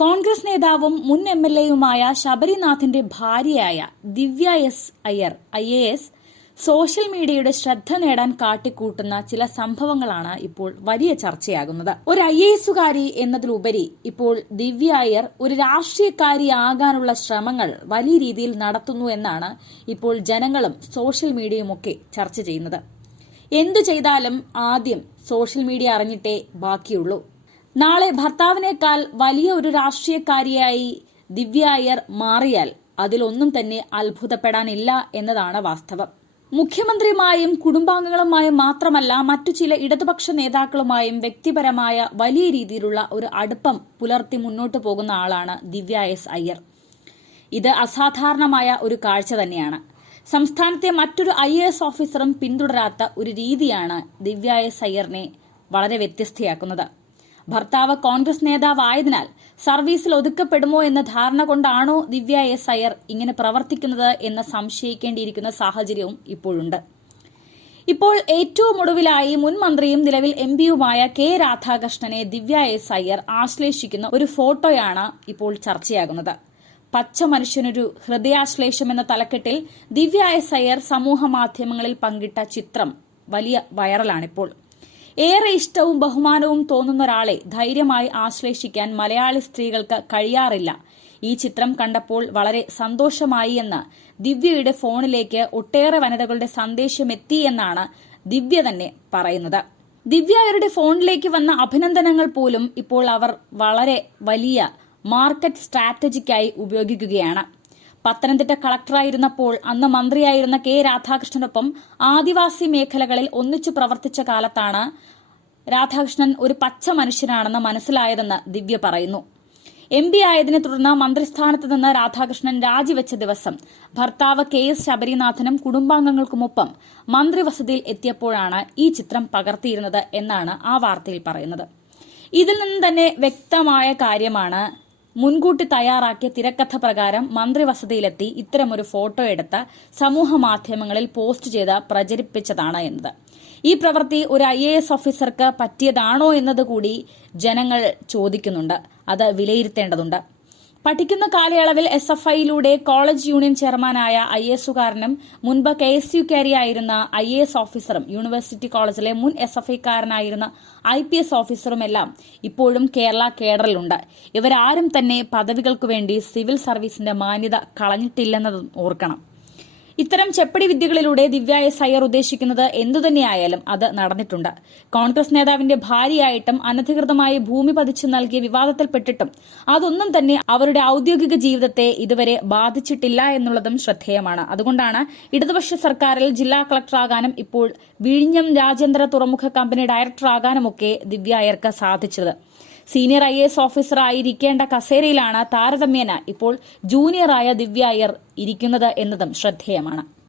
കോൺഗ്രസ് നേതാവും മുൻ എംഎൽഎയുമായ ശബരിനാഥിന്റെ ഭാര്യയായ ദിവ്യ എസ് അയ്യർ IAS സോഷ്യൽ മീഡിയയുടെ ശ്രദ്ധ നേടാൻ കാട്ടിക്കൂട്ടുന്ന ചില സംഭവങ്ങളാണ് ഇപ്പോൾ വലിയ ചർച്ചയാകുന്നത്. ഒരു IASകാരി എന്നതിലുപരി ഇപ്പോൾ ദിവ്യ അയ്യർ ഒരു രാഷ്ട്രീയക്കാരിയാകാനുള്ള ശ്രമങ്ങൾ വലിയ രീതിയിൽ നടത്തുന്നു എന്നാണ് ഇപ്പോൾ ജനങ്ങളും സോഷ്യൽ മീഡിയയുമൊക്കെ ചർച്ച ചെയ്യുന്നത്. എന്തു ചെയ്താലും ആദ്യം സോഷ്യൽ മീഡിയ അറിഞ്ഞിട്ടേ ബാക്കിയുള്ളൂ. നാളെ ഭർത്താവിനേക്കാൾ വലിയ ഒരു രാഷ്ട്രീയക്കാരിയായി ദിവ്യ അയ്യർ മാറിയാൽ അതിലൊന്നും തന്നെ അത്ഭുതപ്പെടാനില്ല എന്നതാണ് വാസ്തവം. മുഖ്യമന്ത്രിയുമായും കുടുംബാംഗങ്ങളുമായും മാത്രമല്ല മറ്റു ചില ഇടതുപക്ഷ നേതാക്കളുമായും വ്യക്തിപരമായ വലിയ രീതിയിലുള്ള ഒരു അടുപ്പം പുലർത്തി മുന്നോട്ടു പോകുന്ന ആളാണ് ദിവ്യ എസ് അയ്യർ. ഇത് അസാധാരണമായ ഒരു കാഴ്ച തന്നെയാണ്. സംസ്ഥാനത്തെ മറ്റൊരു IAS ഓഫീസറും പിന്തുടരാത്ത ഒരു രീതിയാണ് ദിവ്യ എസ് അയ്യറിനെ വളരെ വ്യത്യസ്തയാക്കുന്നത്. ഭർത്താവ് കോൺഗ്രസ് നേതാവായതിനാൽ സർവീസിൽ ഒതുക്കപ്പെടുമോ എന്ന ധാരണ കൊണ്ടാണോ ദിവ്യ എസ് അയ്യർ ഇങ്ങനെ പ്രവർത്തിക്കുന്നത് എന്ന് സംശയിക്കേണ്ടിയിരിക്കുന്ന സാഹചര്യവും ഇപ്പോഴുണ്ട്. ഇപ്പോൾ ഏറ്റവും ഒടുവിലായി മുൻ മന്ത്രിയും നിലവിൽ MPയുമായ K രാധാകൃഷ്ണനെ ദിവ്യ എസ് അയ്യർ ആശ്ലേഷിക്കുന്ന ഒരു ഫോട്ടോയാണ് ഇപ്പോൾ ചർച്ചയാകുന്നത്. പച്ച മനുഷ്യനൊരു ഹൃദയാശ്ലേഷം എന്ന തലക്കെട്ടിൽ ദിവ്യ എസ് അയ്യർ സമൂഹ മാധ്യമങ്ങളിൽ പങ്കിട്ട ചിത്രം വലിയ വൈറലാണിപ്പോൾ. ഏറെ ഇഷ്ടവും ബഹുമാനവും തോന്നുന്ന ഒരാളെ ധൈര്യമായി ആശ്ലേഷിക്കാൻ മലയാളി സ്ത്രീകൾക്ക് കഴിയാറില്ല. ഈ ചിത്രം കണ്ടപ്പോൾ വളരെ സന്തോഷമായി എന്ന് ദിവ്യയുടെ ഫോണിലേക്ക് ഒട്ടേറെ വനിതകളുടെ സന്ദേശമെത്തി എന്നാണ് ദിവ്യ തന്നെ പറയുന്നത്. ദിവ്യയുടെ ഫോണിലേക്ക് വന്ന അഭിനന്ദനങ്ങൾ പോലും ഇപ്പോൾ അവർ വളരെ വലിയ മാർക്കറ്റ് സ്ട്രാറ്റജിക്കായി ഉപയോഗിക്കുകയാണ്. പത്തനംതിട്ട കളക്ടറായിരുന്നപ്പോൾ അന്ന് മന്ത്രിയായിരുന്ന K രാധാകൃഷ്ണനൊപ്പം ആദിവാസി മേഖലകളിൽ ഒന്നിച്ചു പ്രവർത്തിച്ച കാലത്താണ് രാധാകൃഷ്ണൻ ഒരു പച്ച മനുഷ്യനാണെന്ന് മനസ്സിലായതെന്ന് ദിവ്യ പറയുന്നു. MP ആയതിനെ തുടർന്ന് മന്ത്രിസ്ഥാനത്ത് നിന്ന് രാധാകൃഷ്ണൻ രാജിവെച്ച ദിവസം ഭർത്താവ് KS ശബരിനാഥനും കുടുംബാംഗങ്ങൾക്കുമൊപ്പം മന്ത്രിവസതിയിൽ എത്തിയപ്പോഴാണ് ഈ ചിത്രം പകർത്തിയിരുന്നത് എന്നാണ് ആ വാർത്തയിൽ പറയുന്നത്. ഇതിൽ നിന്ന് തന്നെ വ്യക്തമായ കാര്യമാണ് മുൻകൂട്ടി തയ്യാറാക്കിയ തിരക്കഥ പ്രകാരം മന്ത്രിവസതിയിലെത്തി ഇത്തരമൊരു ഫോട്ടോ എടുത്ത് സമൂഹ മാധ്യമങ്ങളിൽ പോസ്റ്റ് ചെയ്ത് പ്രചരിപ്പിച്ചതാണ് എന്നത്. ഈ പ്രവൃത്തി ഒരു IAS ഓഫീസർക്ക് പറ്റിയതാണോ എന്നതുകൂടി ജനങ്ങൾ ചോദിക്കുന്നുണ്ട്. അത് വിലയിരുത്തേണ്ടതുണ്ട്. പഠിക്കുന്ന കാലയളവിൽ SFIയിലൂടെ കോളേജ് യൂണിയൻ ചെയർമാനായ IASകാരനും മുൻപ് KSUക്കാരിയായിരുന്ന IAS ഓഫീസറും യൂണിവേഴ്സിറ്റി കോളേജിലെ മുൻ SFIക്കാരനായിരുന്ന IPS ഓഫീസറുമെല്ലാം ഇപ്പോഴും കേരള കേഡറിലുണ്ട്. ഇവരാരും തന്നെ പദവികൾക്കു വേണ്ടി സിവിൽ സർവീസിന്റെ മാന്യത കളഞ്ഞിട്ടില്ലെന്നതും ഓർക്കണം. ഇത്തരം ചെപ്പടി വിദ്യകളിലൂടെ ദിവ്യ എസ് അയ്യർ ഉദ്ദേശിക്കുന്നത് എന്തുതന്നെയായാലും അത് നടന്നിട്ടുണ്ട്. കോൺഗ്രസ് നേതാവിന്റെ ഭാര്യയായിട്ടും അനധികൃതമായി ഭൂമി പതിച്ചു നൽകിയ വിവാദത്തിൽപ്പെട്ടിട്ടും അതൊന്നും തന്നെ അവരുടെ ഔദ്യോഗിക ജീവിതത്തെ ഇതുവരെ ബാധിച്ചിട്ടില്ല എന്നുള്ളതും ശ്രദ്ധേയമാണ്. അതുകൊണ്ടാണ് ഇടതുപക്ഷ സർക്കാരിൽ ജില്ലാ കളക്ടറാകാനും ഇപ്പോൾ വിഴിഞ്ഞം രാജ്യാന്തര തുറമുഖ കമ്പനി ഡയറക്ടറാകാനുമൊക്കെ ദിവ്യ അയ്യർക്ക് സാധിച്ചത്. സീനിയർ IAS ഓഫീസർ ആയിരിക്കേണ്ട കസേരയിലാണ് താരതമ്യേന ഇപ്പോൾ ജൂനിയറായ ദിവ്യ അയ്യർ ഇരിക്കുന്നത് എന്നതും ശ്രദ്ധേയമാണ്.